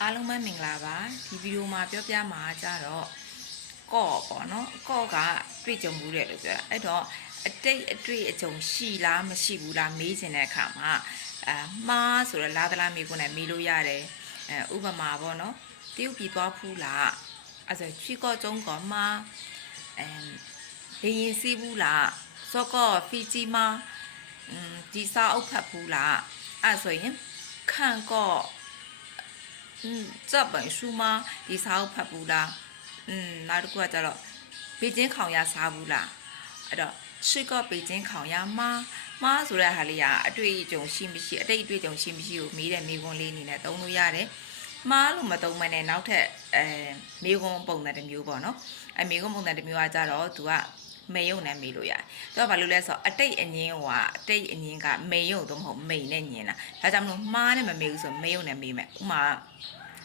အားလုံးပဲမင်္ဂလာပါဒီဗီဒီယိုမှာပြောပြမှာကြတော့ကော့ပေါ့နော်ကော့ကတွေ့ကြုံမှုတယ်လို့ပြောတာအဲ့တော့အတိတ်အတွေ့အကြုံရှိလားမရှိဘူးလားမေးချင်တဲ့အခါမှာမှားဆိုတော့လာသလားမေးခွန်းနဲ့မေးလို့ရတယ်ဥပမာပေါ့နော်တရုတ်ပြည်သွားဖူးလားအဲ့ဆိုချီကော့ကျုံကောမှာလေရင်စီးဘူးလားစောကော့ဖီဂျီမှာဒီစာအုပ်ဖတ်ဘူးလားအဲ့ဆိုရင်看过这本书吗ဒီစာအုပ်ဖတ်ဘူးလားနောက်တစ်ခုကကျတော့北京烤鸭စားဘူးလားအဲ့တော့吃过北京烤鸭吗မှားဆိုတဲ့ဟာလေးကအတွေ့အကြုံရှိမရှိအတိတ်အတွေ့အကြုံရှိမရှိကိုမေးတဲ့မေးခွန်းလေးအနေနဲ့သုံးလို့ရတယ်မှားလို့မသုံးမနဲ့နောက်ထပ်မေးခွန်းပုံစံတစ်မျိုးပေါ့နော်မေးခွန်းပုံစံတစ်မျိုးကကြတော့သူကမေယုံနဲ့မေးလို့ရတယ်။သူကဘာလို့လဲဆိုတော့အတိတ်အငင်းကအတိတ်အငင်းကမေယုံတော့မဟုတ်မိန်နဲ့ညင်တာ။ဒါကြောင့်မလို့မှားနဲ့မမေးဘူးဆိုမေယုံနဲ့မေးမယ်။ဥမာ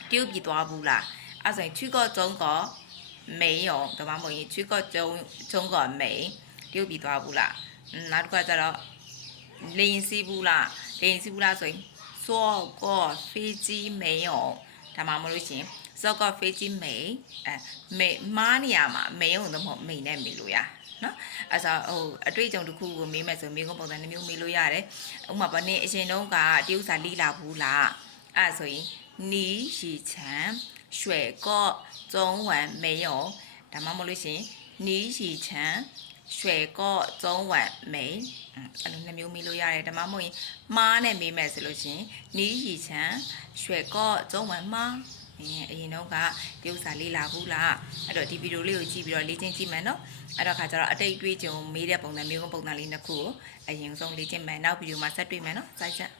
တရုတ်ပြည်သွားဘူးလား။အဲ့ဆိုရင်去过中国没有ဒါမှမဟုတ်ရင်去过中国没တရုတ်ပြည်သွားဘူးလား။နောက်တစ်ခါကျတော့လေရင်စီးဘူးလား။လေရင်စီးဘူးလားဆိုရင်坐过飞机没有ဒါမှမဟုတ်လို့ရှိရင်坐过飞机没没မားနေရမှာ没有တော့မဟုတ်မိန်နဲ့မေးလို့ရနော်အဲ့ဆိုအတွေ့အကြုံတစ်ခုကိုမေးမယ်ဆိုမေးခွန်းပုံစံတစ်မျိုးမေးလို့ရတယ်ဥပမာဘာနေအရင်တုန်းကတရုတ်စာလေ့လာဘူးလားအဲ့ဆိုရင်你以前学过中文没有ဒါမှမဟုတ်လို့ရှိရင်你以前学过中文没အဲ့လိုနှစ်မျိုးမေးလို့ရတယ်ဒါမှမဟုတ်ရင်မားနဲ့မေးမယ်ဆိုလို့ရှိရင်你以前学过中文吗အရင်တော့ကတရုတ်စာလေ့လာဘူးလားအဲ့တော့ဒီဗီဒီယိုလေးကိုကြည့်ပြီးတော့လေ့ကျင့်ကြည့်မယ်နော်အဲ့တော့ခါကျတော့အတိတ်တွေးကြုံမေးတဲ့ပုံစံမျိုးပုံစံလေးနှစ်ခုကိုအရင်ဆုံးလေ့ကျင့်မယ်နောက်ဗီဒီယိုမှာဆက်တွေ့မယ်နော်စိုက်ချက်